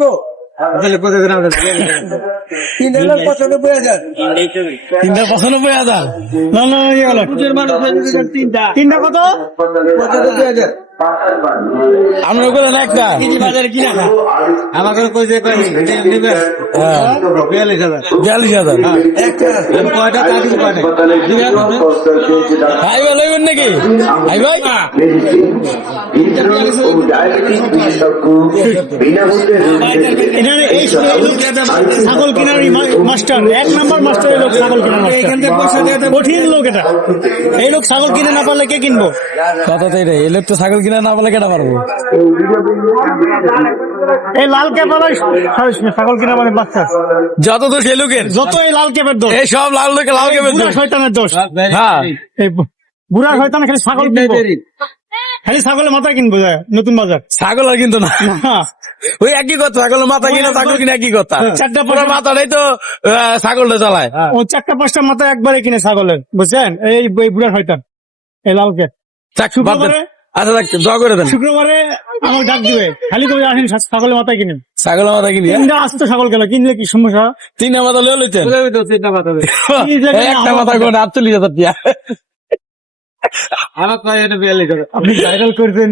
$95,000 না না তিনটা কত আমরা ওগুলো একটা বাজারে কি রাখা আমাকে কইছে 42,000 কয়টা কাটিং করে ভাই ভালো হইবেন নাকি ভাই ভাই ছাগল কেনার মাস্টার 1 নাম্বার মাস্টার এই লোক ছাগল কেনার মাস্টার কঠিন লোক এটা এই লোক ছাগল কিনে না পারলে কে কিনবো কথাটাই রে এই লোক তো ছাগল কিনে না পারলে কেটা পারবো এই লাল ক্যাপালাই ছাগল কিনা মানে বাচ্চা যত দোষ এই লোকের যত এই লাল ক্যাপের দোষ এই সব লাল লোকের লাল ক্যাপের দোষ শয়তানের দোষ হ্যাঁ এই বুড়া শয়তান খালি ছাগল কিনবো খালি ছাগলের মাথা কিনবো যায় নতুন বাজার ছাগল আর কিনতো না ওই একই কথা ছাগলের মাথা কিনা ছাগল কিনা একই কথা 4টা পুরো মাথাটাই তো ছাগলটা চালায় ও 4টা 5টা মাথা একবারে কিনে ছাগলের বুঝছেন এই বুড়া শয়তান এই লাল ক্যাপ আচ্ছা দোয়া করে দেন শুক্রবারে আমাকে ডাক দিবে খালি করে আসেন ছাগলের মাথায় কিনেন ছাগলের মাথা কিনে আসতো ছাগল গেল কিনলে কি সমস্যা 3টা মাথা লিয়ে লইতেন 3টা মাথা একটা মাথা করে 48,000 দিয়া আমার কয় এটা 42,000 আপনি ভাইরাল করছেন